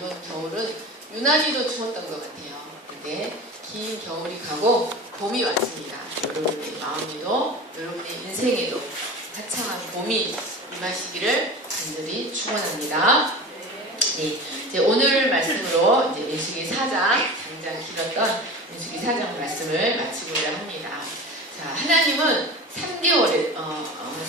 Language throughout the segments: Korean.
이번 겨울은 유난히도 추웠던 것 같아요. 근데 긴 겨울이 가고 봄이 왔습니다. 여러분의 마음에도 여러분의 인생에도 화창한 봄이 임하시기를 간절히 축원합니다. 네, 이제 오늘 말씀으로 이제 민수기 4장 당장 길었던 민수기 4장 말씀을 마치고자 합니다. 자, 하나님은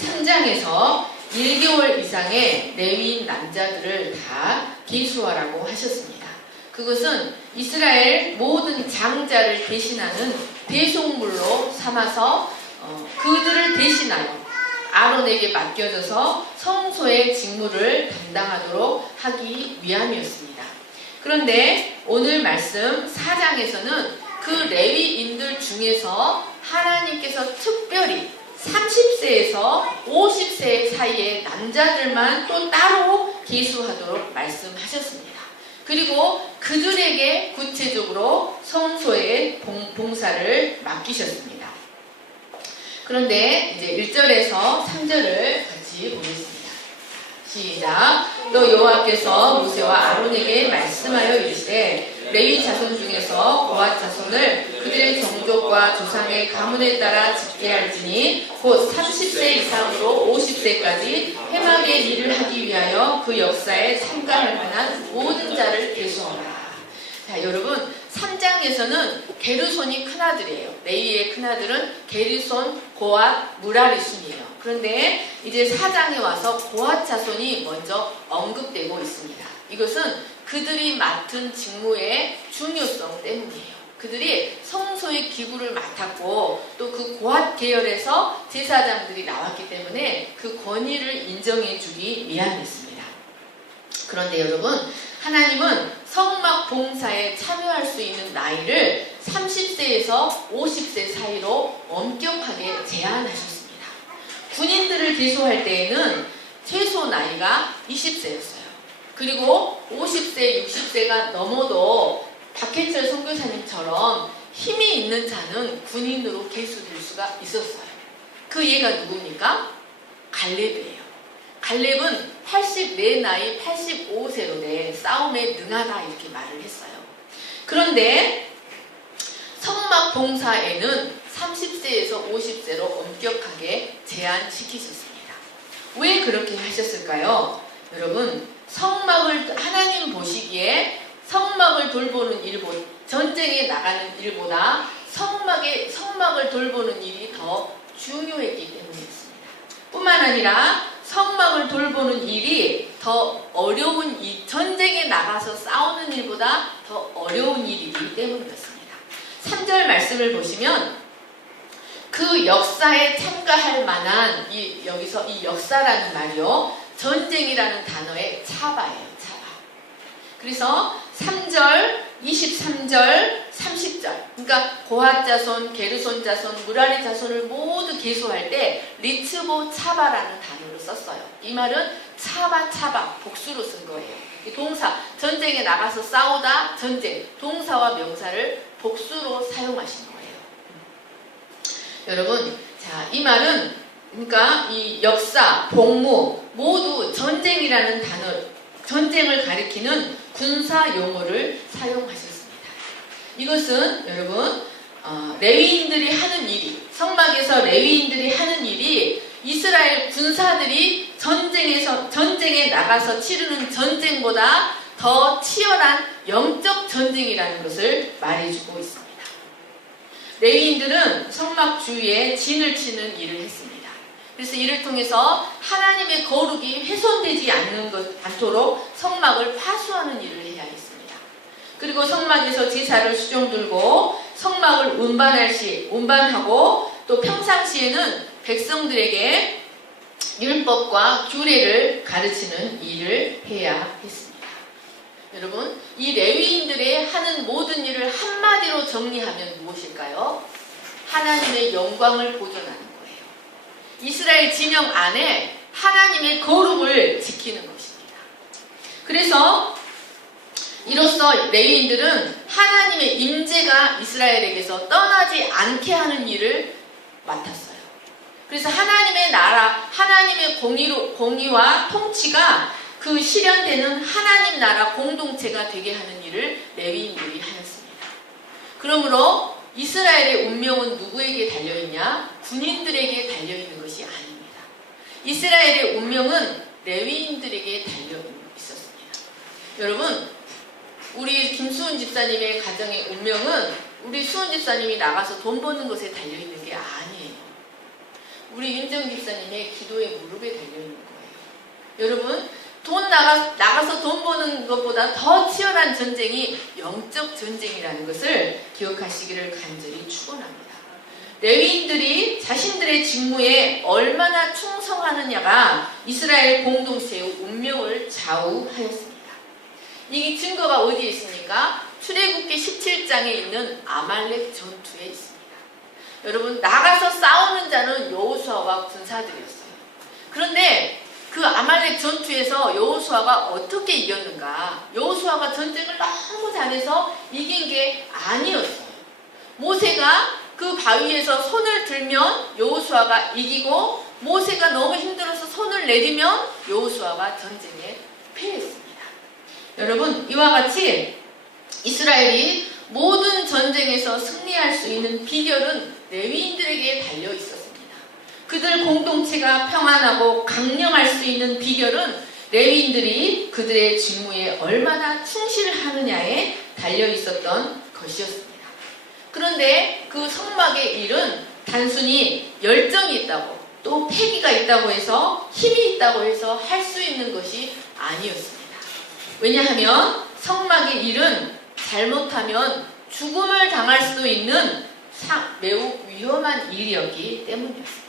3장에서 1개월 이상의 레위인 남자들을 다 계수하라고 하셨습니다. 그것은 이스라엘 모든 장자를 대신하는 대속물로 삼아서 그들을 대신하여 아론에게 맡겨져서 성소의 직무를 담당하도록 하기 위함이었습니다. 그런데 오늘 말씀 4장에서는 그 레위인들 중에서 하나님께서 특별히 30세에서 50세 사이의 남자들만 또 따로 계수하도록 말씀하셨습니다. 그리고 그들에게 구체적으로 성소의 봉사를 맡기셨습니다. 그런데 이제 1절에서 3절을 같이 보겠습니다. 시작. 또 여호와께서 모세와 아론에게 말씀하여 이르시되 레위 자손 중에서 고핫 자손을 그들의 종족과 조상의 가문에 따라 집계할지니 곧 30세 이상으로 50세까지 회막의 일을 하기 위하여 그 역사에 참가할 만한 모든 자를 계수하라. 자, 여러분 3장에서는 게르손이 큰아들이에요. 레위의 큰아들은 게르손, 고핫, 무라리 순이에요. 그런데 이제 4장에 와서 고핫 자손이 먼저 언급되고 있습니다. 이것은 그들이 맡은 직무의 중요성 때문이에요. 그들이 성소의 기구를 맡았고 또 그 고핫 계열에서 제사장들이 나왔기 때문에 그 권위를 인정해 주기 위함이었습니다. 그런데 여러분, 하나님은 성막 봉사에 참여할 수 있는 나이를 30세에서 50세 사이로 엄격하게 제한하셨습니다. 군인들을 계수할 때에는 최소 나이가 20세였어요. 그리고 50세, 60세가 넘어도 박해철 선교사님처럼 힘이 있는 자는 군인으로 계수될 수가 있었어요. 그 얘가 누굽니까? 갈렙이에요. 갈렙은 84 나이 85세로 돼 싸움에 능하다 이렇게 말을 했어요. 그런데 성막 봉사에는 30세에서 50세로 엄격하게 제한시키셨습니다. 왜 그렇게 하셨을까요? 여러분, 성막을 하나님 보시기에 성막을 돌보는 일보다 전쟁에 나가는 일보다 성막을 돌보는 일이 더 중요했기 때문이었습니다. 뿐만 아니라 성막을 돌보는 일이 더 어려운 전쟁에 나가서 싸우는 일보다 더 어려운 일이기 때문이었습니다. 3절 말씀을 보시면 그 역사에 참가할 만한 여기서 이 역사라는 말이요, 전쟁이라는 단어의 차바예요. 차바. 그래서 3절, 23절, 30절, 그러니까 고핫 자손, 게르손 자손, 무라리 자손을 모두 계수할 때 리츠보 차바라는 단어를 썼어요. 이 말은 차바, 복수로 쓴 거예요. 이 동사, 전쟁에 나가서 싸우다, 전쟁, 동사와 명사를 복수로 사용하신 거예요. 여러분, 자, 이 말은 그러니까 이 역사, 복무 모두 전쟁이라는 단어, 전쟁을 가리키는 군사 용어를 사용하셨습니다. 이것은 여러분 레위인들이 하는 일이, 성막에서 레위인들이 하는 일이 이스라엘 군사들이 전쟁에 나가서 치르는 전쟁보다 더 치열한 영적 전쟁이라는 것을 말해주고 있습니다. 레위인들은 성막 주위에 진을 치는 일을 했습니다. 그래서 이를 통해서 하나님의 거룩이 훼손되지 않도록 성막을 파수하는 일을 해야 했습니다. 그리고 성막에서 제사를 수종 들고 성막을 운반하고 또 평상시에는 백성들에게 율법과 규례를 가르치는 일을 해야 했습니다. 여러분, 이 레위인들의 하는 모든 일을 한마디로 정리하면 무엇일까요? 하나님의 영광을 보존하는 거예요. 이스라엘 진영 안에 하나님의 거룩을 지키는 것입니다. 그래서 이로써 레위인들은 하나님의 임재가 이스라엘에게서 떠나지 않게 하는 일을 맡았어요. 그래서 하나님의 나라, 하나님의 공의와 통치가 그 실현되는 하나님 나라 공동체가 되게 하는 일을 레위인들이 하였습니다. 그러므로 이스라엘의 운명은 누구에게 달려있냐? 군인들에게 달려있는 것이 아닙니다. 이스라엘의 운명은 레위인들에게 달려있었습니다. 여러분, 우리 김수은 집사님의 가정의 운명은 우리 수은 집사님이 나가서 돈 버는 것에 달려있는 게 아니에요. 우리 윤정 집사님의 기도의 무릎에 달려있는 거예요. 여러분, 나가서 돈 버는 것보다 더 치열한 전쟁이 영적 전쟁이라는 것을 기억하시기를 간절히 축원합니다. 레위인들이 자신들의 직무에 얼마나 충성하느냐가 이스라엘 공동체의 운명을 좌우하였습니다. 이 증거가 어디에 있습니까? 출애굽기 17장에 있는 아말렉 전투에 있습니다. 여러분, 나가서 싸우는 자는 여호수아와 군사들이었어요. 그런데 그 아말렉 전투에서 여호수아가 어떻게 이겼는가? 여호수아가 전쟁을 너무 잘해서 이긴 게 아니었어요. 모세가 그 바위에서 손을 들면 여호수아가 이기고, 모세가 너무 힘들어서 손을 내리면 여호수아가 전쟁에 패했습니다. 여러분, 이와 같이 이스라엘이 모든 전쟁에서 승리할 수 있는 비결은 레위인들에게 달려 있었습니다. 그들 공동체가 평안하고 강령할 수 있는 비결은 레위인들이 그들의 직무에 얼마나 충실하느냐에 달려 있었던 것이었습니다. 그런데 그 성막의 일은 단순히 열정이 있다고, 또 패기가 있다고 해서, 힘이 있다고 해서 할 수 있는 것이 아니었습니다. 왜냐하면 성막의 일은 잘못하면 죽음을 당할 수도 있는 매우 위험한 일이었기 때문이었습니다.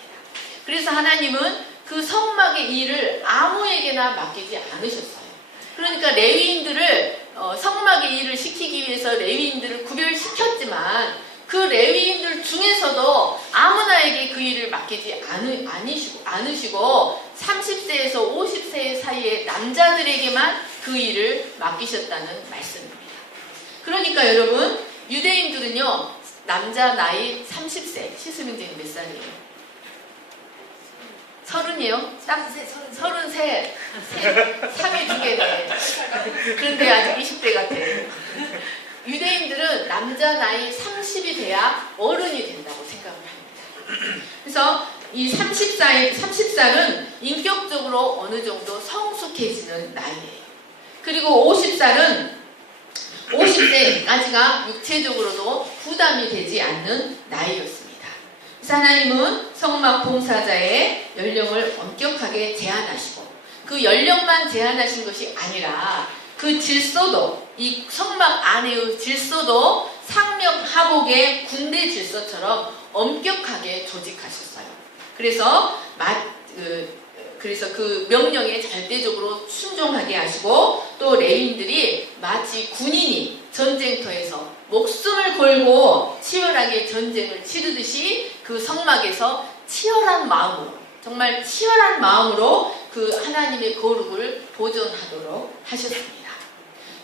그래서 하나님은 그 성막의 일을 아무에게나 맡기지 않으셨어요. 그러니까 레위인들을 성막의 일을 시키기 위해서 레위인들을 구별시켰지만 그 레위인들 중에서도 아무나에게 그 일을 맡기지 않으시고 30세에서 50세 사이의 남자들에게만 그 일을 맡기셨다는 말씀입니다. 그러니까 여러분, 유대인들은요, 남자 나이 30세, 시스민정이 몇 살이에요? 30이요? 딱 33. 3이 2개네. 그런데 아직 20대 같아. 유대인들은 남자 나이 30이 돼야 어른이 된다고 생각을 합니다. 그래서 이 30살은 인격적으로 어느 정도 성숙해지는 나이예요. 그리고 50세까지가 육체적으로도 부담이 되지 않는 나이였습니다. 그래서 하나님은 성막 봉사자의 연령을 엄격하게 제한하시고, 그 연령만 제한하신 것이 아니라 그 질서도, 이 성막 안의 질서도 상명하복의 군대 질서처럼 엄격하게 조직하셨어요. 그래서 그 명령에 절대적으로 순종하게 하시고, 또 레위인들이 마치 군인이 전쟁터에서 목숨을 걸고 치열하게 전쟁을 치르듯이 그 성막에서 치열한 마음으로, 정말 치열한 마음으로 그 하나님의 거룩을 보존하도록 하셨습니다.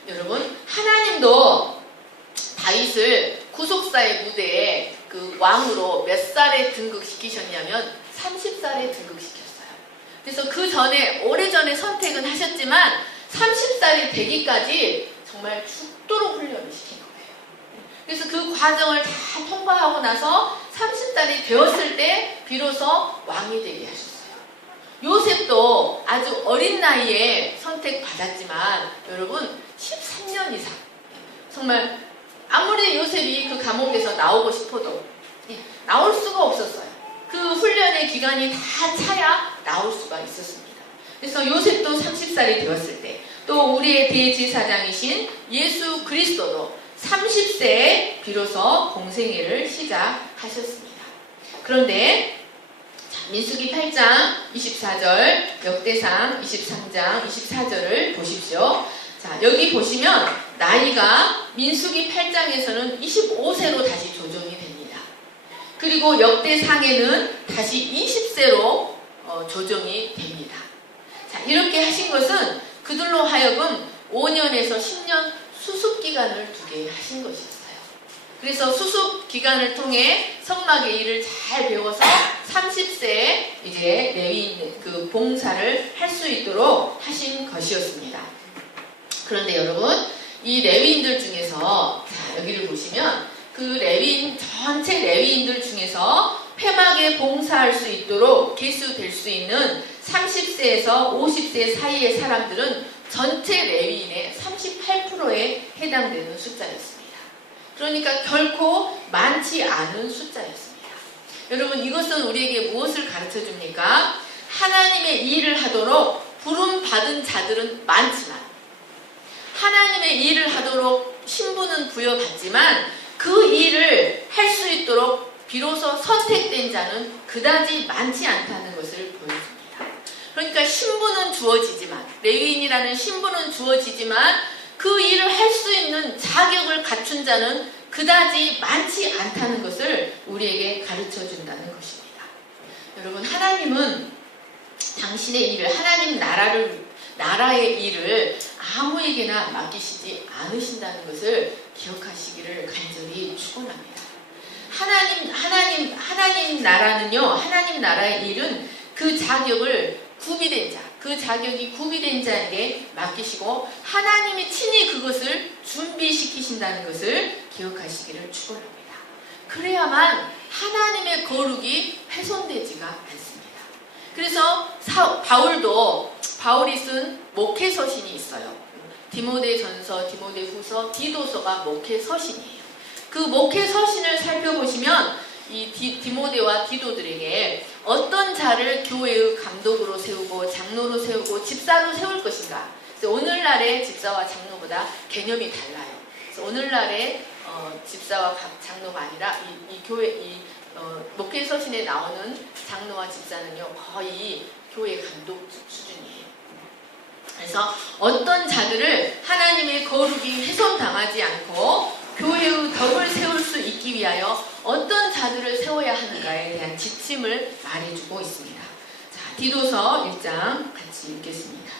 여러분, 하나님도 다윗을 구속사의 무대에 그 왕으로 몇 살에 등극시키셨냐면 30살에 등극시켰어요. 그래서 그 전에, 오래전에 선택은 하셨지만 30살이 되기까지 정말 죽도록 훈련을 시킨 거예요. 그래서 그 과정을 다 통과하고 나서 30살이 되었을 때 비로소 왕이 되게 하셨어요. 요셉도 아주 어린 나이에 선택받았지만 여러분 13년 이상, 정말 아무리 요셉이 그 감옥에서 나오고 싶어도 나올 수가 없었어요. 그 훈련의 기간이 다 차야 나올 수가 있었습니다. 그래서 요셉도 30살이 되었을 때, 또 우리의 대제사장이신 예수 그리스도도 30세에 비로소 공생애를 시작하셨습니다. 그런데 민수기 8장 24절, 역대상 23장 24절을 보십시오. 자, 여기 보시면 나이가 민수기 8장에서는 25세로 다시 조정이 됩니다. 그리고 역대상에는 다시 20세로 조정이 됩니다. 자, 이렇게 하신 것은 그들로 하여금 5년에서 10년 수습기간을 두게 하신 것이었어요. 그래서 수습 기간을 통해 성막의 일을 잘 배워서 30세에 이제 레위인 그 봉사를 할 수 있도록 하신 것이었습니다. 그런데 여러분, 이 레위인들 중에서 자, 여기를 보시면 그 레위인 전체 레위인들 중에서 폐막에 봉사할 수 있도록 계수될 수 있는 30세에서 50세 사이의 사람들은 전체 레위인의 38%에 해당되는 숫자였습니다. 그러니까 결코 많지 않은 숫자였습니다. 여러분, 이것은 우리에게 무엇을 가르쳐 줍니까? 하나님의 일을 하도록 부름받은 자들은 많지만, 하나님의 일을 하도록 신분은 부여받지만 그 일을 할 수 있도록 비로소 선택된 자는 그다지 많지 않다는 것을 보여줍니다. 그러니까 신분은 주어지지만, 레위인이라는 신분은 주어지지만 그 일을 할 수 있는 자격을 갖춘 자는 그다지 많지 않다는 것을 우리에게 가르쳐 준다는 것입니다. 여러분, 하나님은 당신의 일을, 하나님 나라의 일을 아무에게나 맡기시지 않으신다는 것을 기억하시기를 간절히 축원합니다. 하나님 나라는요, 하나님 나라의 일은 그 자격을 구비된 자, 그 자격이 구비된 자에게 맡기시고 하나님이 친히 그것을 준비시키신다는 것을 기억하시기를 축원합니다. 그래야만 하나님의 거룩이 훼손되지가 않습니다. 그래서 바울이 쓴 목회서신이 있어요. 디모데전서, 디모데후서, 디도서가 목회서신이에요. 그 목회서신을 살펴보시면 이 디모데와 디도들에게 어떤 자를 교회의 감독으로 세우고 장로로 세우고 집사로 세울 것인가. 그래서 오늘날의 집사와 장로보다 개념이 달라요. 그래서 오늘날의 집사와 장로가 아니라 이 교회 목회서신에 나오는 장로와 집사는요, 거의 교회 감독 수준이에요. 그래서 어떤 자들을 하나님의 거룩이 훼손당하지 않고 교회의 덕을 세울 수 있기 위하여 어떤 자들을 세워야 하는가에 대한 지침을 말해주고 있습니다. 자, 디도서 1장 같이 읽겠습니다.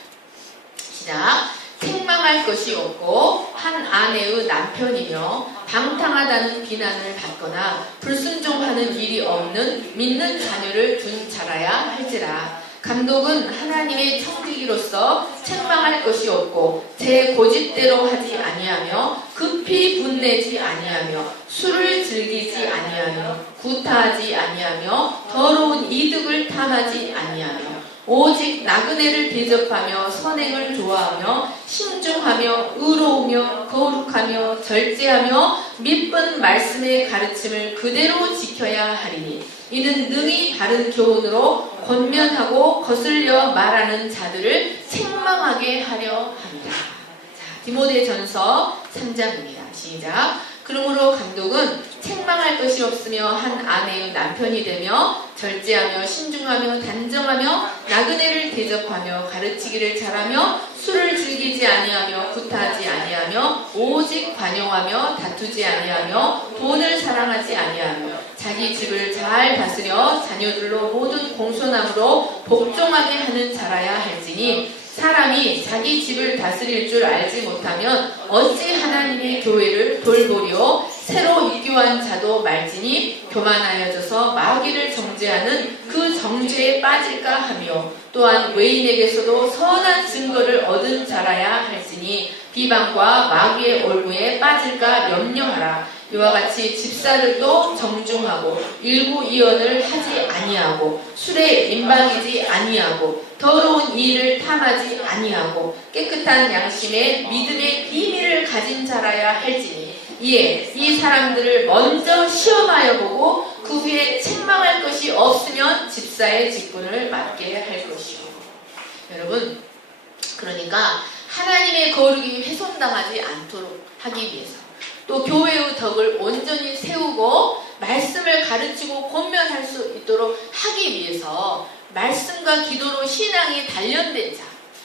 시작. 책망할 것이 없고 한 아내의 남편이며 방탕하다는 비난을 받거나 불순종하는 일이 없는 믿는 자녀를 둔 자라야 할지라. 감독은 하나님의 청지기로서 책망할 것이 없고 제 고집대로 하지 아니하며 급히 분내지 아니하며 술을 즐기지 아니하며 구타하지 아니하며 더러운 이득을 탐하지 아니하며 오직 나그네를 대접하며 선행을 좋아하며 신중하며 의로우며 거룩하며 절제하며 믿은 말씀의 가르침을 그대로 지켜야 하리니 이는 능히 바른 교훈으로 권면하고 거슬려 말하는 자들을 책망하게 하려 합니다. 자, 디모데전서 3장입니다. 시작. 그러므로 감독은 책망할 것이 없으며 한 아내의 남편이 되며 절제하며 신중하며 단정하며 나그네를 대접하며 가르치기를 잘하며 술을 즐기지 아니하며 구타하지 아니하며 오직 관용하며 다투지 아니하며 돈을 사랑하지 아니하며 자기 집을 잘 다스려 자녀들로 모든 공손함으로 복종하게 하는 자라야 할지니 사람이 자기 집을 다스릴 줄 알지 못하면 어찌 하나님의 교회를 돌보리요. 새로 입교한 자도 말지니 교만하여져서 마귀를 정죄하는 그 정죄에 빠질까 하며 또한 외인에게서도 선한 증거를 얻은 자라야 할지니 비방과 마귀의 올무에 빠질까 염려하라. 이와 같이 집사들도 정중하고 일구이언을 하지 아니하고 술에 민방이지 아니하고 더러운 일을 탐하지 아니하고 깨끗한 양심에 믿음의 비밀을 가진 자라야 할지니 이에 이 사람들을 먼저 시험하여 보고 그 후에 책망할 것이 없으면 집사의 직분을 맡게 할 것이요. 여러분, 그러니까 하나님의 거룩이 훼손당하지 않도록 하기 위해서 또 교회의 덕을 온전히 세우고 말씀을 가르치고 권면할 수 있도록 하기 위해서 말씀과 기도로 신앙이 단련된 자,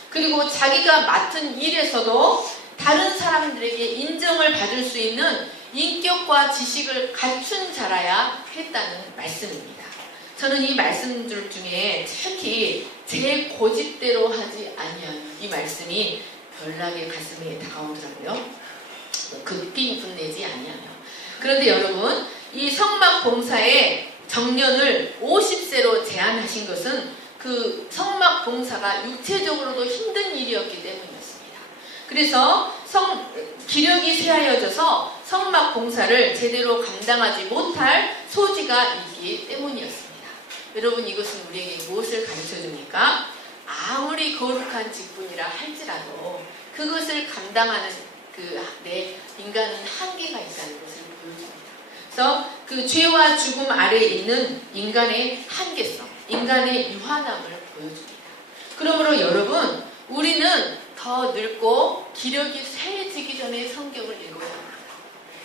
그리고 자기가 맡은 일에서도 다른 사람들에게 인정을 받을 수 있는 인격과 지식을 갖춘 자라야 했다는 말씀입니다. 저는 이 말씀들 중에 특히 제 고집대로 하지 아니하는 이 말씀이 별나게 가슴에 다가오더라고요. 급히 분내지 아니하며. 그런데 여러분, 이 성막 봉사의 정년을 50세로 제한하신 것은 그 성막 봉사가 육체적으로도 힘든 일이었기 때문이었습니다. 그래서 기력이 쇠하여져서 성막 봉사를 제대로 감당하지 못할 소지가 있기 때문이었습니다. 여러분, 이것은 우리에게 무엇을 가르쳐 줍니까? 아무리 거룩한 직분이라 할지라도 그것을 감당하는 내 인간은 한계가 있다는 것을 보여줍니다. 그래서 그 죄와 죽음 아래에 있는 인간의 한계성, 인간의 유한함을 보여줍니다. 그러므로 여러분, 우리는 더 늙고 기력이 쇠해지기 전에 성경을 읽어야 합니다.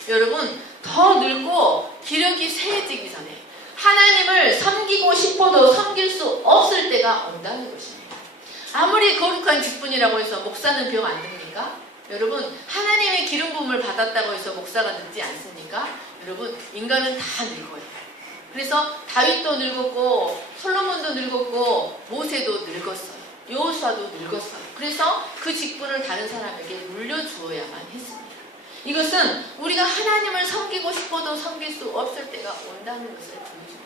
여러분, 더 늙고 기력이 쇠해지기 전에 하나님을 섬기고 싶어도 섬길 수 없을 때가 온다는 것입니다. 아무리 거룩한 직분이라고 해서 목사는 병 안 듭니까? 여러분, 하나님의 기름 부음을 받았다고 해서 목사가 늙지 않습니까? 여러분, 인간은 다 늙어요. 그래서 다윗도 늙었고 솔로몬도 늙었고 모세도 늙었어요. 여호수아도 늙었어요. 그래서 그 직분을 다른 사람에게 물려주어야만 했습니다. 이것은 우리가 하나님을 섬기고 싶어도 섬길 수 없을 때가 온다는 것을 보여줍니다.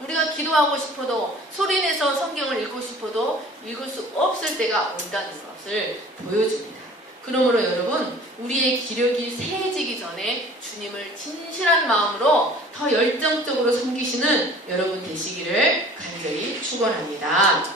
우리가 기도하고 싶어도 소리내서 성경을 읽고 싶어도 읽을 수 없을 때가 온다는 것을 보여줍니다. 그러므로 여러분, 우리의 기력이 쇠해지기 전에 주님을 진실한 마음으로 더 열정적으로 섬기시는 여러분 되시기를 간절히 축원합니다.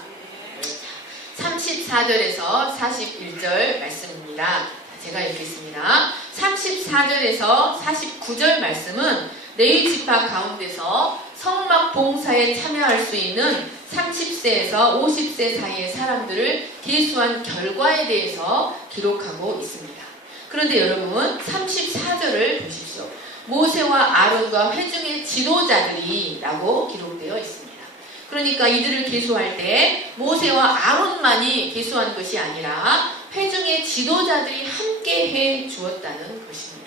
34절에서 41절 말씀입니다. 제가 읽겠습니다. 34절에서 49절 말씀은 레위 지파 가운데서 성막 봉사에 참여할 수 있는 30세에서 50세 사이의 사람들을 계수한 결과에 대해서 기록하고 있습니다. 그런데 여러분, 34절을 보십시오. 모세와 아론과 회중의 지도자들이 라고 기록되어 있습니다. 그러니까 이들을 계수할 때 모세와 아론만이 계수한 것이 아니라 회중의 지도자들이 함께 해 주었다는 것입니다.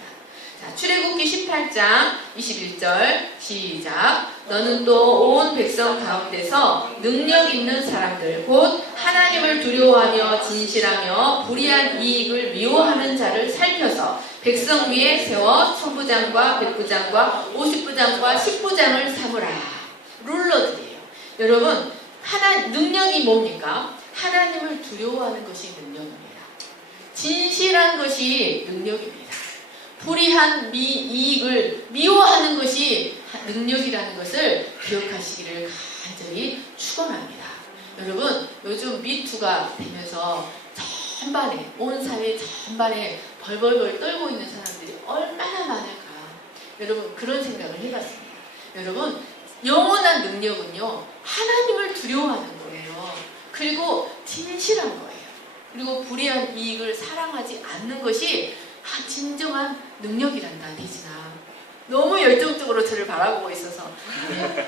자, 출애굽기 18장 21절 시작. 너는 또 온 백성 가운데서 능력 있는 사람들 곧 하나님을 두려워하며 진실하며 불의한 이익을 미워하는 자를 살펴서 백성 위에 세워 천부장과 백부장과 50부장과 10부장을 삼으라. 룰러들이에요. 여러분, 능력이 뭡니까? 하나님을 두려워하는 것이 능력입니다. 진실한 것이 능력입니다. 불의한 이익을 미워하는 것이 능력이라는 것을 기억하시기를 간절히 축원합니다. 여러분, 요즘 미투가 되면서 전반에, 온 사회 전반에 벌벌벌 떨고 있는 사람들이 얼마나 많을까. 여러분, 그런 생각을 해봤습니다. 여러분, 영원한 능력은요, 하나님을 두려워하는 거예요. 그리고 진실한 거예요. 그리고 불의한 이익을 사랑하지 않는 것이 진정한 능력이란다, 대진아. 너무 열정적으로 저를 바라보고 있어서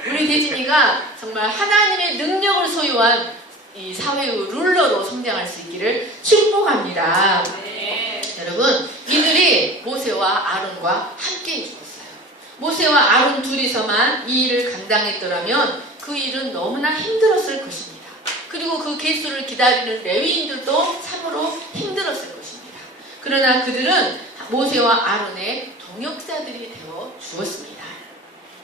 우리 대진이가 정말 하나님의 능력을 소유한 이 사회의 룰러로 성장할 수 있기를 축복합니다. 네. 여러분, 이들이 모세와 아론과 함께 죽었어요. 모세와 아론 둘이서만 이 일을 감당했더라면 그 일은 너무나 힘들었을 것입니다. 그리고 그 계수를 기다리는 레위인들도 참으로 힘들었을 것입니다. 그러나 그들은 모세와 아론의 동역자들이 되어 주었습니다.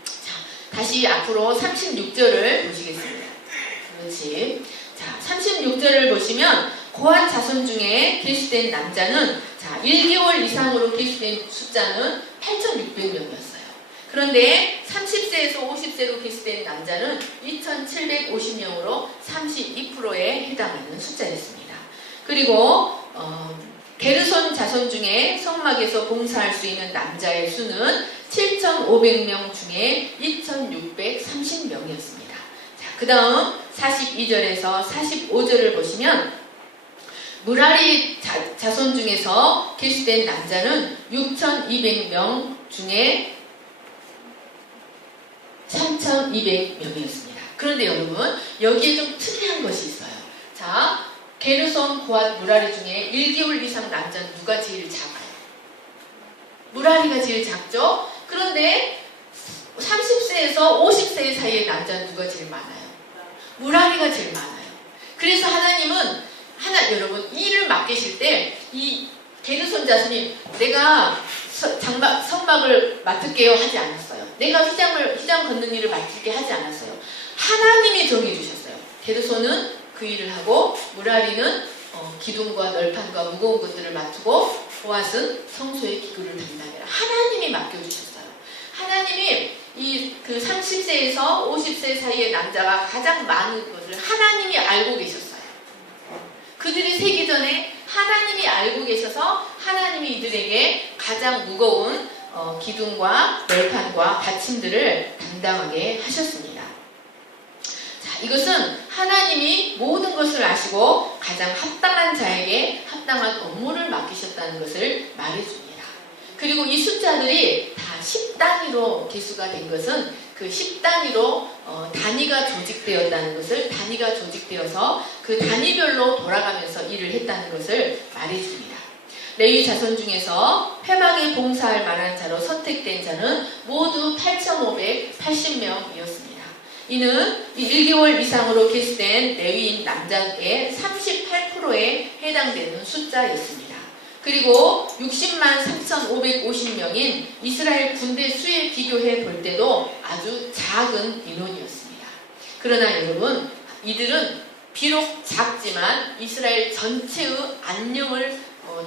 자, 다시 앞으로 36절을 보시겠습니다. 그렇지. 자, 36절을 보시면 고핫 자손 중에 계수된 남자는 1개월 이상으로 계수된 숫자는 8,600명이었어요. 그런데 30세에서 50세로 계수된 남자는 2,750명으로 32%에 해당하는 숫자였습니다. 그리고 게르손 자손 중에 성막에서 봉사할 수 있는 남자의 수는 7,500명 중에 2,630명이었습니다. 자, 그 다음 42절에서 45절을 보시면 무라리 자손 중에서 계수된 남자는 6,200명 중에 3,200명이었습니다. 그런데 여러분, 여기에 좀 특이한 것이 있어요. 자, 게르손, 고핫, 무라리 중에 1개월 이상 남자는 누가 제일 작아요? 무라리가 제일 작죠? 그런데 30세에서 50세 사이의 남자는 누가 제일 많아요? 무라리가 제일 많아요. 그래서 하나님은 여러분, 일을 맡기실 때 이 게르손 자손이 내가 성막을 맡을게요 하지 않았어요. 내가 휘장 걷는 일을 맡을게 하지 않았어요. 하나님이 정해주셨어요. 게르손은 그 일을 하고 무라리는 기둥과 널판과 무거운 것들을 맡고 보앗은 성소의 기구를 담당해라. 하나님이 맡겨주셨어요. 하나님이 그 30세에서 50세 사이의 남자가 가장 많은 것을 하나님이 알고 계셨어요. 그들이 세기 전에 하나님이 알고 계셔서 하나님이 이들에게 가장 무거운 기둥과 널판과 받침들을 담당하게 하셨습니다. 자, 이것은 하나님이 모든 것을 아시고 가장 합당한 자에게 합당한 업무를 맡기셨다는 것을 말해줍니다. 그리고 이 숫자들이 다 10단위로 개수가 된 것은 그 10단위로 단위가 조직되었다는 것을, 단위가 조직되어서 그 단위별로 돌아가면서 일을 했다는 것을 말해줍니다. 레위 자손 중에서 회막에 봉사할 만한 자로 선택된 자는 모두 8,580명이었습니다. 이는 1개월 이상으로 개수된 레위인 남자의 38%에 해당되는 숫자였습니다. 그리고 60만 3,550명인 이스라엘 군대 수에 비교해 볼 때도 아주 작은 인원이었습니다. 그러나 여러분, 이들은 비록 작지만 이스라엘 전체의 안녕을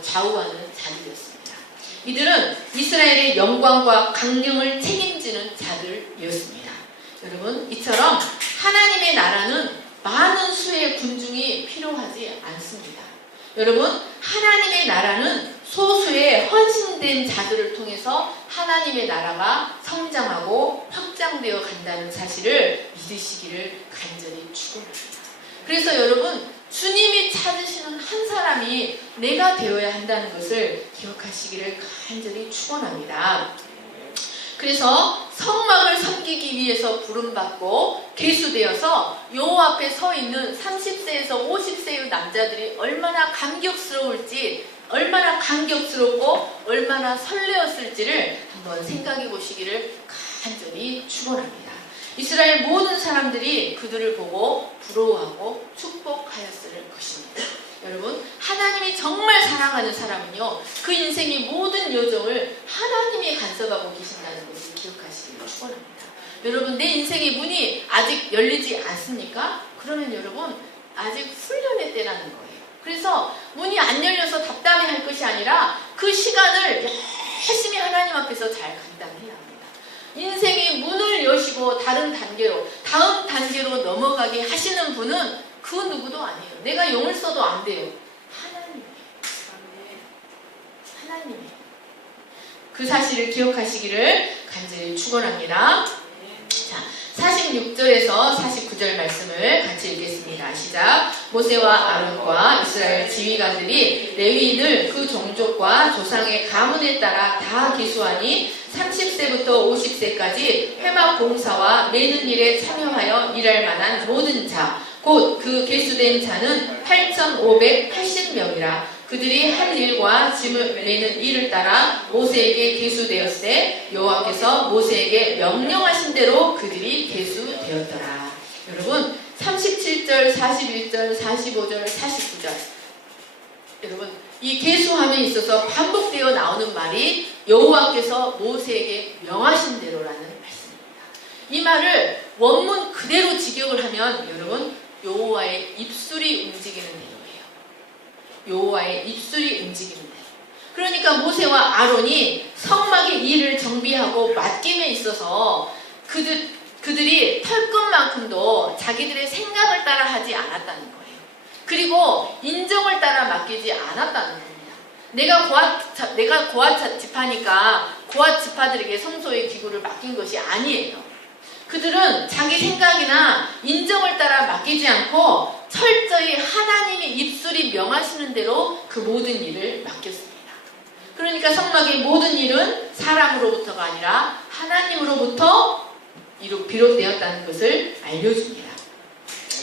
좌우하는 자들이었습니다. 이들은 이스라엘의 영광과 강령을 책임지는 자들이었습니다. 여러분, 이처럼 하나님의 나라는 많은 수의 군중이 필요하지 않습니다. 여러분, 하나님의 나라는 소수의 헌신된 자들을 통해서 하나님의 나라가 성장하고 확장되어 간다는 사실을 믿으시기를 간절히 축원합니다. 그래서 여러분, 주님이 찾으시는 한 사람이 내가 되어야 한다는 것을 기억하시기를 간절히 축원합니다. 그래서 성막을 섬기기 위해서 부름받고 계수되어서 여호와 앞에 서 있는 30세에서 50세의 남자들이 얼마나 감격스러울지, 얼마나 감격스럽고 얼마나 설레었을지를 한번 생각해 보시기를 간절히 축원합니다. 이스라엘 모든 사람들이 그들을 보고 부러워하고 축복하였을 것입니다. 여러분, 하나님이 정말 사랑하는 사람은요, 그 인생의 모든 여정을 하나님이 간섭하고 계신다는 것을 기억하시기를 축원합니다. 여러분, 내 인생의 문이 아직 열리지 않습니까? 그러면 여러분, 아직 훈련의 때라는 거예요. 그래서 문이 안 열려서 답답해할 것이 아니라 그 시간을 열심히 하나님 앞에서 잘 감당해야 합니다. 인생의 문을 여시고 다음 단계로 넘어가게 하시는 분은 그 누구도 아니에요. 내가 용을 써도 안 돼요. 하나님이. 그 사실을 기억하시기를 간절히 축원합니다. 자, 46절에서 49절 말씀을 같이 읽겠습니다. 시작. 모세와 아론과 이스라엘 지휘관들이 레위인을 그 종족과 조상의 가문에 따라 다 기수하니 30세부터 50세까지 회막 봉사와 매는 일에 참여하여 일할 만한 모든 자, 곧 그 계수된 자는 8,580명이라. 그들이 할 일과 짐을 매는 일을 따라 모세에게 계수되었을 여호와께서 모세에게 명령하신 대로 그들이 계수되었더라. 여러분, 37절, 41절, 45절, 49절, 여러분, 이 계수함에 있어서 반복되어 나오는 말이 여호와께서 모세에게 명하신 대로라는 말씀입니다. 이 말을 원문 그대로 직역을 하면 여러분, 여호와의 입술이 움직이는 대로예요. 여호와의 입술이 움직이는 대로. 그러니까 모세와 아론이 성막의 일을 정비하고 맡김에 있어서 그들이 털끝만큼도 자기들의 생각을 따라 하지 않았다는 거예요. 그리고 인정을 따라 맡기지 않았다는 겁니다. 내가 고앗 지파니까 고앗 지파들에게 성소의 기구를 맡긴 것이 아니에요. 그들은 자기 생각이나 인정을 따라 맡기지 않고 철저히 하나님의 입술이 명하시는 대로 그 모든 일을 맡겼습니다. 그러니까 성막의 모든 일은 사람으로부터가 아니라 하나님으로부터 비롯되었다는 것을 알려줍니다.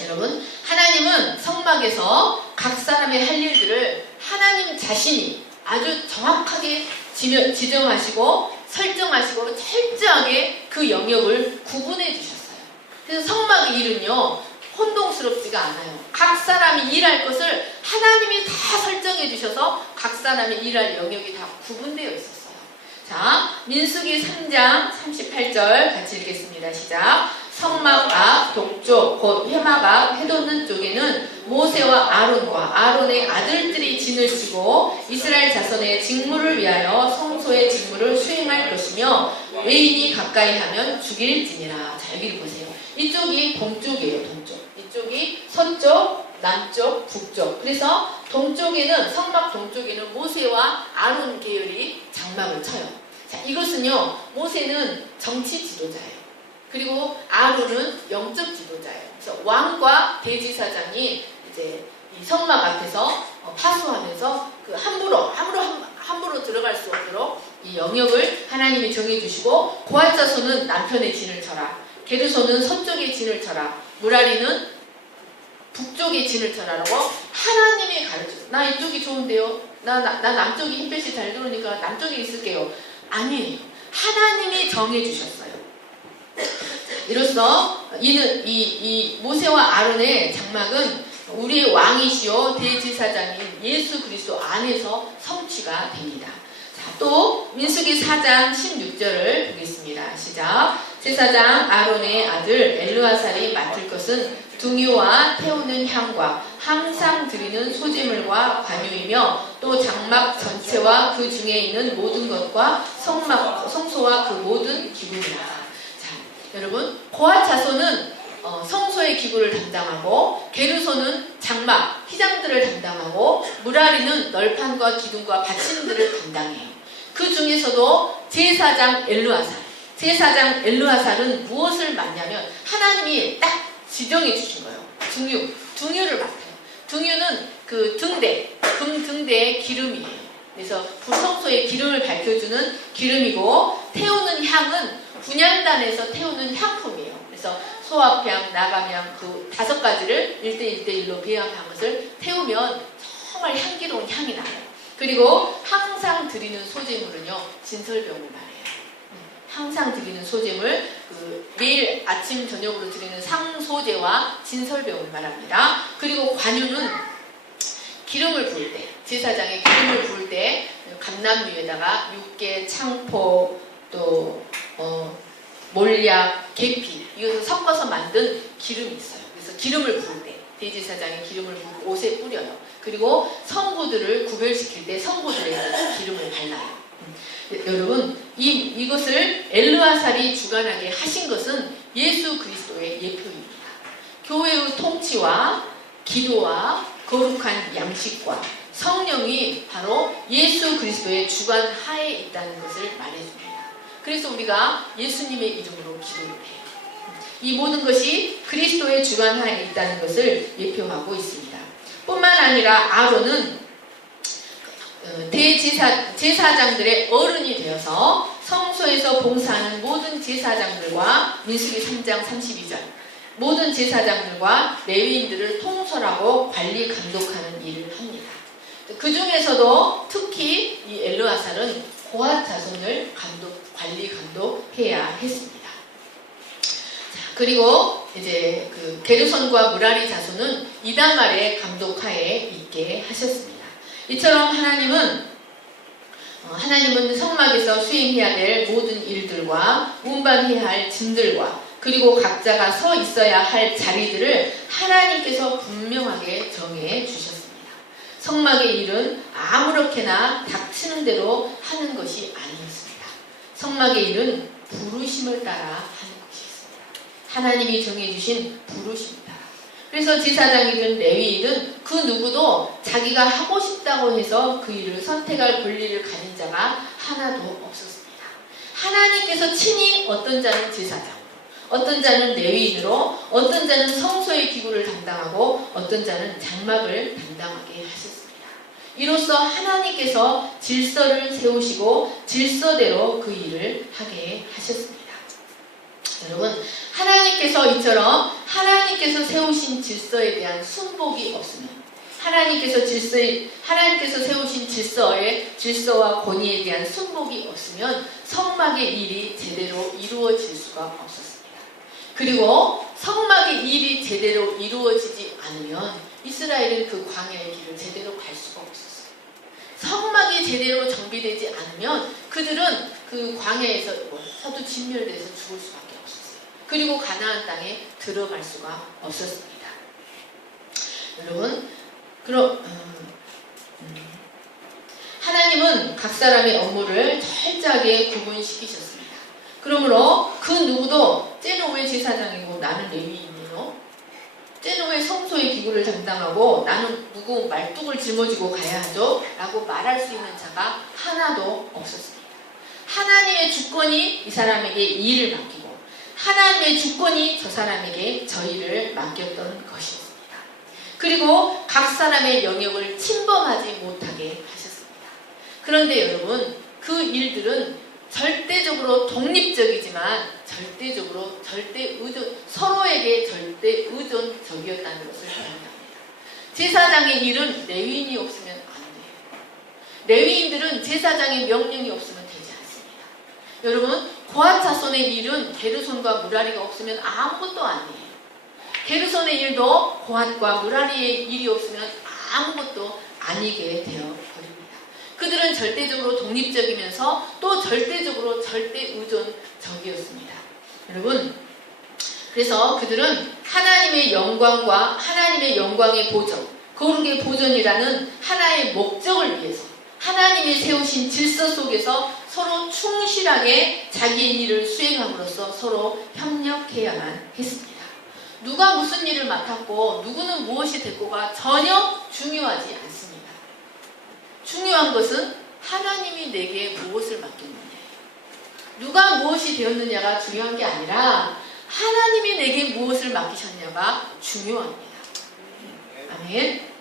여러분, 하나님은 성막에서 각 사람의 할 일들을 하나님 자신이 아주 정확하게 지정하시고 설정하시고 철저하게 그 영역을 구분해 주셨어요. 그래서 성막의 일은요, 혼동스럽지가 않아요. 각 사람이 일할 것을 하나님이 다 설정해 주셔서 각 사람이 일할 영역이 다 구분되어 있었어요. 민수기 3장 38절 같이 읽겠습니다. 시작. 성막 앞 동쪽 곧 회막 앞 해돋는 쪽에는 모세와 아론과 아론의 아들들이 진을 치고 이스라엘 자손의 직무를 위하여 성소의 직무를 수행할 것이며 외인이 가까이 하면 죽일지니라. 자, 여기를 보세요. 이쪽이 동쪽이에요. 동쪽. 이쪽이 서쪽, 남쪽, 북쪽. 그래서 동쪽에는, 성막 동쪽에는 모세와 아론 계열이 장막을 쳐요. 자, 이것은요, 모세는 정치 지도자예요. 그리고 아론은 영적 지도자예요. 그래서 왕과 대지사장이 이제 이 성막 앞에서 파수하면서 그 함부로 들어갈 수 없도록 이 영역을 하나님이 정해주시고, 고핫 자손은 남편의 진을 쳐라, 게르손은 서쪽의 진을 쳐라, 무라리는 북쪽의 진을 쳐라라고 하나님이 가르쳐요. 나 이쪽이 좋은데요. 나 남쪽이 햇볕이 잘 들어오니까 남쪽에 있을게요. 아니에요. 하나님이 정해주셨어요. 이로써 이 모세와 아론의 장막은 우리의 왕이시요 대제사장인 예수 그리스도 안에서 성취가 됩니다. 자, 또 민수기 4장 16절을 보겠습니다. 시작. 제사장 아론의 아들 엘르아살이 맡을 것은 등유와 태우는 향과 항상 드리는 소제물과 관유이며 또 장막 전체와 그 중에 있는 모든 것과 성소와 그 모든 기구이라. 여러분, 고핫 자손은 성소의 기구를 담당하고, 게르손은 장막, 휘장들을 담당하고, 무라리는 널판과 기둥과 받침들을 담당해요. 그 중에서도 제사장 엘르아살은 무엇을 맡냐면 하나님이 딱 지정해 주신 거예요. 등유를 맡아요. 등유는 그 등대의 기름이에요. 그래서 성소의 기름을 밝혀주는 기름이고, 태우는 향은 분향단에서 태우는 향품이에요. 그래서 소합향, 나감향 그 5가지를 1대1로 배합한 것을 태우면 정말 향기로운 향이 나요. 그리고 항상 드리는 소제물은요, 진설병을 말해요. 항상 드리는 소제물, 매일 아침 저녁으로 드리는 상소제와 진설병을 말합니다. 그리고 관유는 기름을 부을 때, 제사장의 기름을 부을 때 감람유에다가 육개, 창포, 또 몰약, 계피 이것을 섞어서 만든 기름이 있어요. 그래서 기름을 부을 때 대제사장이 기름을 부고 옷에 뿌려요. 그리고 성구들을 구별시킬 때 성구들에게 기름을 발라요. 여러분, 이것을 엘르아살이 주관하게 하신 것은 예수 그리스도의 예표입니다. 교회의 통치와 기도와 거룩한 양식과 성령이 바로 예수 그리스도의 주관 하에 있다는 것을 말해줍니다. 그래서 우리가 예수님의 이름으로 기도를 해요. 이 모든 것이 그리스도의 주관 하에 있다는 것을 예표하고 있습니다. 뿐만 아니라 아론은 제사장들의 어른이 되어서 성소에서 봉사하는 모든 제사장들과 민수기 3장 32절 모든 제사장들과 레위인들을 통솔하고 관리 감독하는 일을 합니다. 그 중에서도 특히 이 엘르아살은 고핫 자손을 관리 감독해야 했습니다. 자, 그리고 이제 그 게르손과 무라리 자손은 이다말의 감독하에 있게 하셨습니다. 이처럼 하나님은 성막에서 수행해야 될 모든 일들과 운반해야 할 짐들과 그리고 각자가 서 있어야 할 자리들을 하나님께서 분명하게 정해 주셨습니다. 성막의 일은 아무렇게나 닥치는 대로 하는 것이 아니었습니다. 성막의 일은 부르심을 따라 하는 것이었습니다. 하나님이 정해주신 부르심입니다. 그래서 제사장이든 레위이든 그 누구도 자기가 하고 싶다고 해서 그 일을 선택할 권리를 가진 자가 하나도 없었습니다. 하나님께서 친히 어떤 자는 제사장, 어떤 자는 레위인으로, 어떤 자는 성소의 기구를 담당하고 어떤 자는 장막을 담당하게 하셨습니다. 이로써 하나님께서 질서를 세우시고 질서대로 그 일을 하게 하셨습니다. 여러분, 하나님께서 이처럼 하나님께서 세우신 질서에 대한 순복이 없으면, 하나님께서 세우신 질서와 권위에 대한 순복이 없으면 성막의 일이 제대로 이루어질 수가 없었습니다. 그리고 성막의 일이 제대로 이루어지지 않으면 이스라엘은 그 광야의 길을 제대로 갈 수가 없었어요. 성막이 제대로 정비되지 않으면 그들은 그 광야에서 모두 진멸돼서 죽을 수밖에 없었어요. 그리고 가나안 땅에 들어갈 수가 없었습니다. 여러분, 그럼 하나님은 각 사람의 업무를 철저하게 구분시키셨습니다. 그러므로 그 누구도 쟤는 왜 제사장이고 나는 레위인이요? 쟤는 왜 성소의 기구를 담당하고 나는 누구 말뚝을 짊어지고 가야 하죠? 라고 말할 수 있는 자가 하나도 없었습니다. 하나님의 주권이 이 사람에게 이 일을 맡기고 하나님의 주권이 저 사람에게 저 일을 맡겼던 것이었습니다. 그리고 각 사람의 영역을 침범하지 못하게 하셨습니다. 그런데 여러분, 그 일들은 절대적으로 독립적이지만 서로에게 절대 의존적이었다는 것을 표현합니다. 제사장의 일은 레위인이 없으면 안 돼요. 레위인들은 제사장의 명령이 없으면 되지 않습니다. 여러분, 고핫 자손의 일은 게르손과 무라리가 없으면 아무것도 아니에요. 게르손의 일도 고핫과 무라리의 일이 없으면 아무것도 아니게 되어 버립니다. 그들은 절대적으로 독립적이면서 또 절대적으로 절대 의존적이었습니다. 여러분, 그래서 그들은 하나님의 영광과 하나님의 영광의 보존, 거룩의 보존이라는 하나의 목적을 위해서 하나님이 세우신 질서 속에서 서로 충실하게 자기의 일을 수행함으로써 서로 협력해야만 했습니다. 누가 무슨 일을 맡았고 누구는 무엇이 됐고가 전혀 중요하지 않습니다. 중요한 것은 하나님이 내게 무엇을 맡겼느냐예요. 누가 무엇이 되었느냐가 중요한 게 아니라 하나님이 내게 무엇을 맡기셨냐가 중요합니다. 아멘.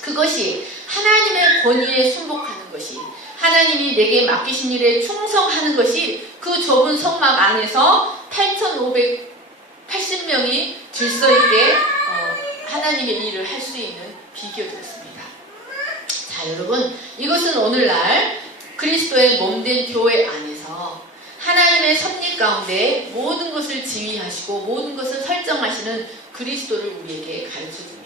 그것이 하나님의 권위에 순복하는 것이, 하나님이 내게 맡기신 일에 충성하는 것이 그 좁은 성막 안에서 8,580명이 질서 있게 하나님의 일을 할 수 있는 비결이었습니다. 자, 여러분, 이것은 오늘날 그리스도의 몸된 교회 안에서 하나님의 섭리 가운데 모든 것을 지휘하시고 모든 것을 설정하시는 그리스도를 우리에게 가르쳐줍니다.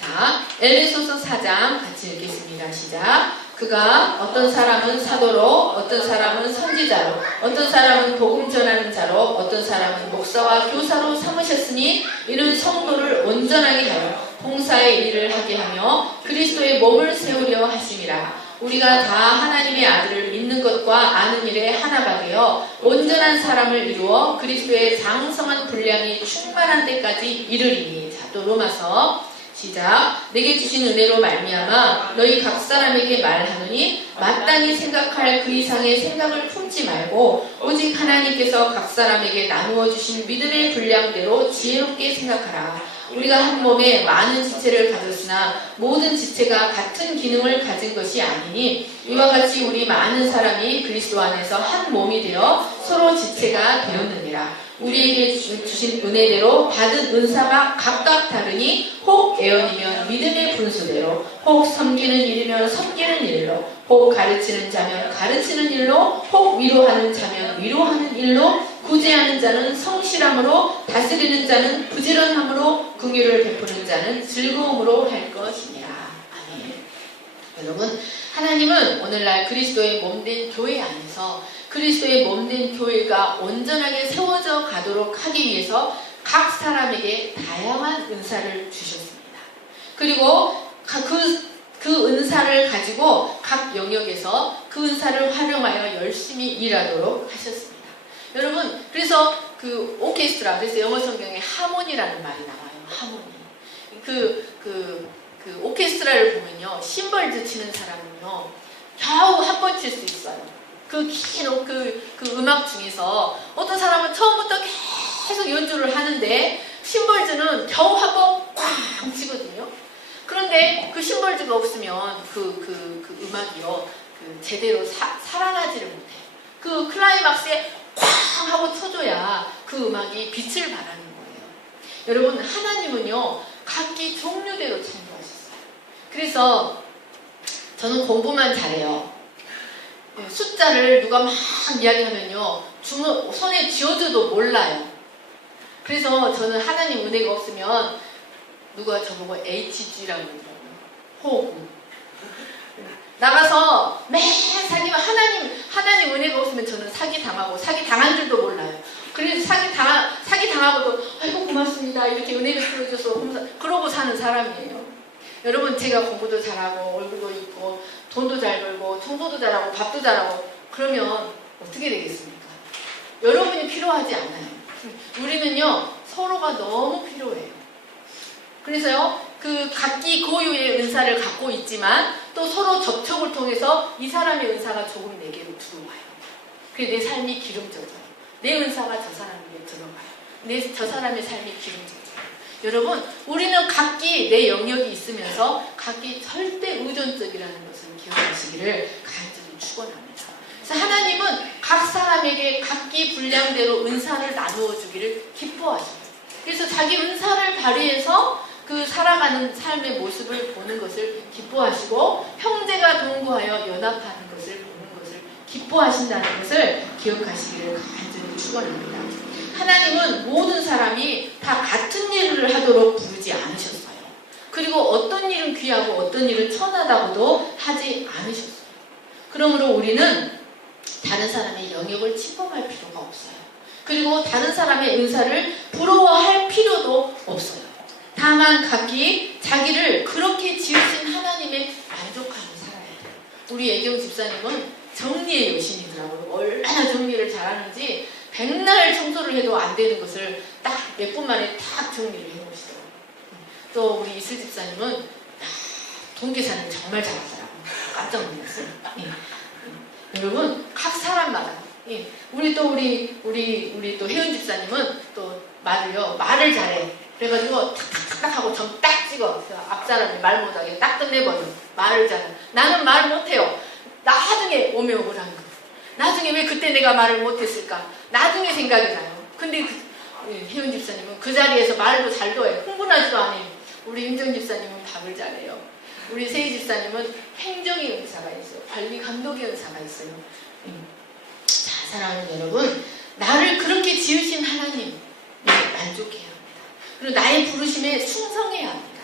자, 에베소서 4장 같이 읽겠습니다. 시작. 그가 어떤 사람은 사도로, 어떤 사람은 선지자로, 어떤 사람은 복음 전하는 자로, 어떤 사람은 목사와 교사로 삼으셨으니 이는 성도를 온전하게 하여 봉사의 일을 하게 하며 그리스도의 몸을 세우려 하심이라. 우리가 다 하나님의 아들을 믿는 것과 아는 일에 하나가 되어 온전한 사람을 이루어 그리스도의 장성한 분량이 충만한 때까지 이르리니. 자, 또 로마서 시작. 내게 주신 은혜로 말미암아 너희 각 사람에게 말하노니 마땅히 생각할 그 이상의 생각을 품지 말고 오직 하나님께서 각 사람에게 나누어 주신 믿음의 분량대로 지혜롭게 생각하라. 우리가 한 몸에 많은 지체를 가졌으나 모든 지체가 같은 기능을 가진 것이 아니니 이와 같이 우리 많은 사람이 그리스도 안에서 한 몸이 되어 서로 지체가 되었느니라. 우리에게 주신 은혜대로 받은 은사가 각각 다르니 혹 예언이면 믿음의 분수대로, 혹 섬기는 일이면 섬기는 일로, 혹 가르치는 자면 가르치는 일로, 혹 위로하는 자면 위로하는 일로, 구제하는 자는 성실함으로, 다스리는 자는 부지런함으로, 긍휼을 베푸는 자는 즐거움으로 할 것이니라. 아멘. 여러분, 하나님은 오늘날 그리스도의 몸된 교회 안에서 그리스도의 몸된 교회가 온전하게 세워져 가도록 하기 위해서 각 사람에게 다양한 은사를 주셨습니다. 그리고 그 은사를 가지고 각 영역에서 그 은사를 활용하여 열심히 일하도록 하셨습니다. 여러분, 그래서 그 오케스트라, 그래서 영어 성경에 하모니라는 말이 나와요. 하모니. 그 오케스트라를 보면요, 심벌즈 치는 사람은요, 겨우 한 번 칠 수 있어요. 그 긴 그 음악 중에서 어떤 사람은 처음부터 계속 연주를 하는데 심벌즈는 겨우 한 번 꽝 치거든요. 그런데 그 심벌즈가 없으면 그 음악이요, 제대로 살아나지를 못해요. 그 클라이막스에 꽝 하고 쳐줘야 그 음악이 빛을 발하는 거예요. 여러분, 하나님은요, 각기 종류대로 창조하셨어요. 그래서 저는 공부만 잘해요. 숫자를 누가 막 이야기하면요, 손에 쥐어줘도 몰라요. 그래서 저는 하나님 은혜가 없으면 누가 저보고 HG라고 그러더라고요. 호흡. 나가서 매일 사기만 하나님 은혜가 없으면 저는 사기 당하고 사기 당한 줄도 몰라요. 그래서 사기 당하고도 아이고 고맙습니다 이렇게 은혜 베풀어줘서 그러고 사는 사람이에요. 여러분 제가 공부도 잘하고 얼굴도 있고 돈도 잘 벌고 청소도 잘하고 밥도 잘하고 그러면 어떻게 되겠습니까? 여러분이 필요하지 않아요. 우리는요 서로가 너무 필요해요. 그래서요 그 각기 고유의 은사를 갖고 있지만 또 서로 접촉을 통해서 이 사람의 은사가 조금 내게로 들어와요. 그래서 내 삶이 기름져져요. 내 은사가 저 사람에게 들어가요. 저 사람의 삶이 기름져져요. 여러분 우리는 각기 내 영역이 있으면서 각기 절대 의존적이라는 것을 기억하시기를 간절히 축원합니다. 그래서 하나님은 각 사람에게 각기 분량대로 은사를 나누어 주기를 기뻐하셔요. 그래서 자기 은사를 발휘해서 그 살아가는 삶의 모습을 보는 것을 기뻐하시고 형제가 동거하여 연합하는 것을 보는 것을 기뻐하신다는 것을 기억하시기를 간절히 축원합니다. 하나님은 모든 사람이 다 같은 일을 하도록 부르지 않으셨어요. 그리고 어떤 일은 귀하고 어떤 일은 천하다고도 하지 않으셨어요. 그러므로 우리는 다른 사람의 영역을 침범할 필요가 없어요. 그리고 다른 사람의 은사를 부러워할 필요도 없어요. 다만 각기 자기를 그렇게 지으신 하나님의 만족하며 살아야 돼요. 우리 애경 집사님은 정리의 여신이더라고요. 얼마나 정리를 잘하는지 백날 청소를 해도 안 되는 것을 딱 몇 분 만에 딱 정리를 해놓으시더라고요. 또 우리 이슬 집사님은 동계산을 정말 잘하더라고요. 깜짝 놀랐어요. 여러분 각 사람마다 우리 또 혜은 집사님은 또 말을 잘해. 그래가지고 탁탁탁 하고 점 딱 찍어. 앞사람이 말 못하게 딱 끝내버려. 말을 잘해. 나는 말 못해요. 나중에 오면 오라는 거예요. 나중에 왜 그때 내가 말을 못했을까? 나중에 생각이 나요. 근데 혜은 집사님은 그 자리에서 말도 잘도 해요. 흥분하지도 않아요. 우리 윤정 집사님은 밥을 잘해요. 우리 세희 집사님은 행정의 은사가 있어요. 관리 감독의 은사가 있어요. 자, 사랑하는 여러분, 나를 그렇게 지으신 하나님에 만족해야 합니다. 그리고 나의 부르심에 충성해야 합니다.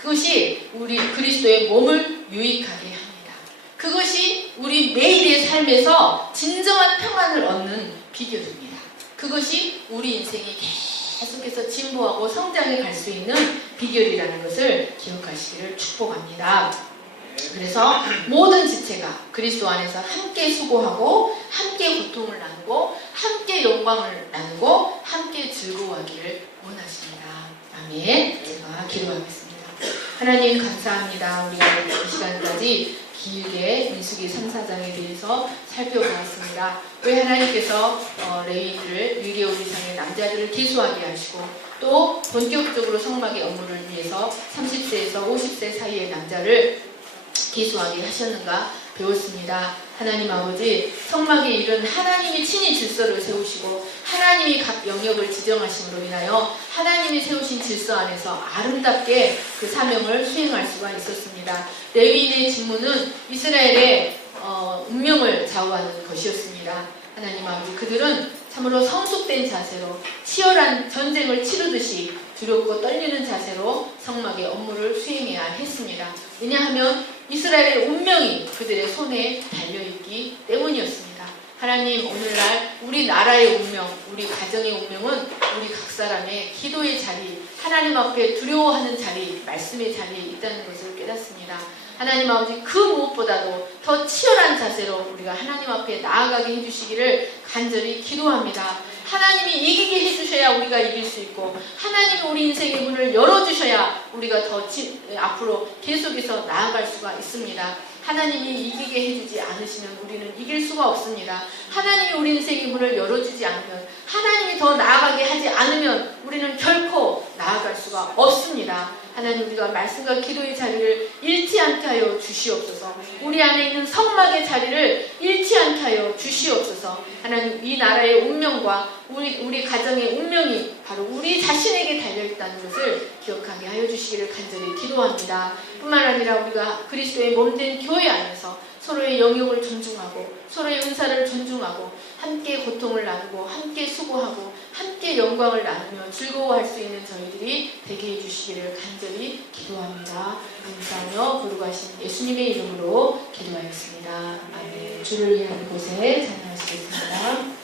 그것이 우리 그리스도의 몸을 유익하게 합니다. 그것이 우리 매일의 삶에서 진정한 평안을 얻는 비결입니다. 그것이 우리 인생이 계속해서 진보하고 성장해 갈 수 있는 비결이라는 것을 기억하시기를 축복합니다. 그래서 모든 지체가 그리스도 안에서 함께 수고하고 함께 고통을 나누고 함께 영광을 나누고 함께 즐거워하기를 원하십니다. 아멘. 제가 기도하겠습니다. 하나님 감사합니다. 우리가 이 시간까지 길게 민수기 3, 4장에 대해서 살펴보았습니다. 왜 하나님께서 레위인들을 유리온 이상의 남자들을 계수하게 하시고 또 본격적으로 성막의 업무를 위해서 30세에서 50세 사이의 남자를 계수하게 하셨는가 배웠습니다. 하나님 아버지, 성막의 일은 하나님이 친히 질서를 세우시고 하나님이 각 영역을 지정하심으로 인하여 하나님이 세우신 질서 안에서 아름답게 그 사명을 수행할 수가 있었습니다. 레위인의 직무는 이스라엘의 운명을 좌우하는 것이었습니다. 하나님 아버지, 그들은 참으로 성숙된 자세로 치열한 전쟁을 치르듯이 두렵고 떨리는 자세로 성막의 업무를 수행해야 했습니다. 왜냐하면 이스라엘의 운명이 그들의 손에 달려있기 때문이었습니다. 하나님, 오늘날 우리 나라의 운명, 우리 가정의 운명은 우리 각 사람의 기도의 자리, 하나님 앞에 두려워하는 자리, 말씀의 자리에 있다는 것을 깨닫습니다. 하나님 아버지, 그 무엇보다도 더 치열한 자세로 우리가 하나님 앞에 나아가게 해주시기를 간절히 기도합니다. 하나님이 이기게 해주셔야 우리가 이길 수 있고 하나님이 우리 인생의 문을 열어주셔야 우리가 더 앞으로 계속해서 나아갈 수가 있습니다. 하나님이 이기게 해주지 않으시면 우리는 이길 수가 없습니다. 하나님이 우리 인생의 문을 열어주지 않으면, 하나님이 더 나아가게 하지 않으면 우리는 결코 나아갈 수가 없습니다. 하나님, 우리가 말씀과 기도의 자리를 잃지 않게 하여 주시옵소서. 우리 안에 있는 성막의 자리를 잃지 않게 하여 주시옵소서. 하나님, 이 나라의 운명과 우리 가정의 운명이 바로 우리 자신에게 달려있다는 것을 기억하게 하여 주시기를 간절히 기도합니다. 뿐만 아니라 우리가 그리스도의 몸된 교회 안에서 서로의 영역을 존중하고 서로의 은사를 존중하고 함께 고통을 나누고 함께 수고하고 함께 영광을 나누며 즐거워할 수 있는 저희들이 되게 해주시기를 간절히 기도합니다. 감사하며 거룩하신 예수님의 이름으로 기도하였습니다. 아멘. 주를 위한 곳에 찬양하시겠습니다.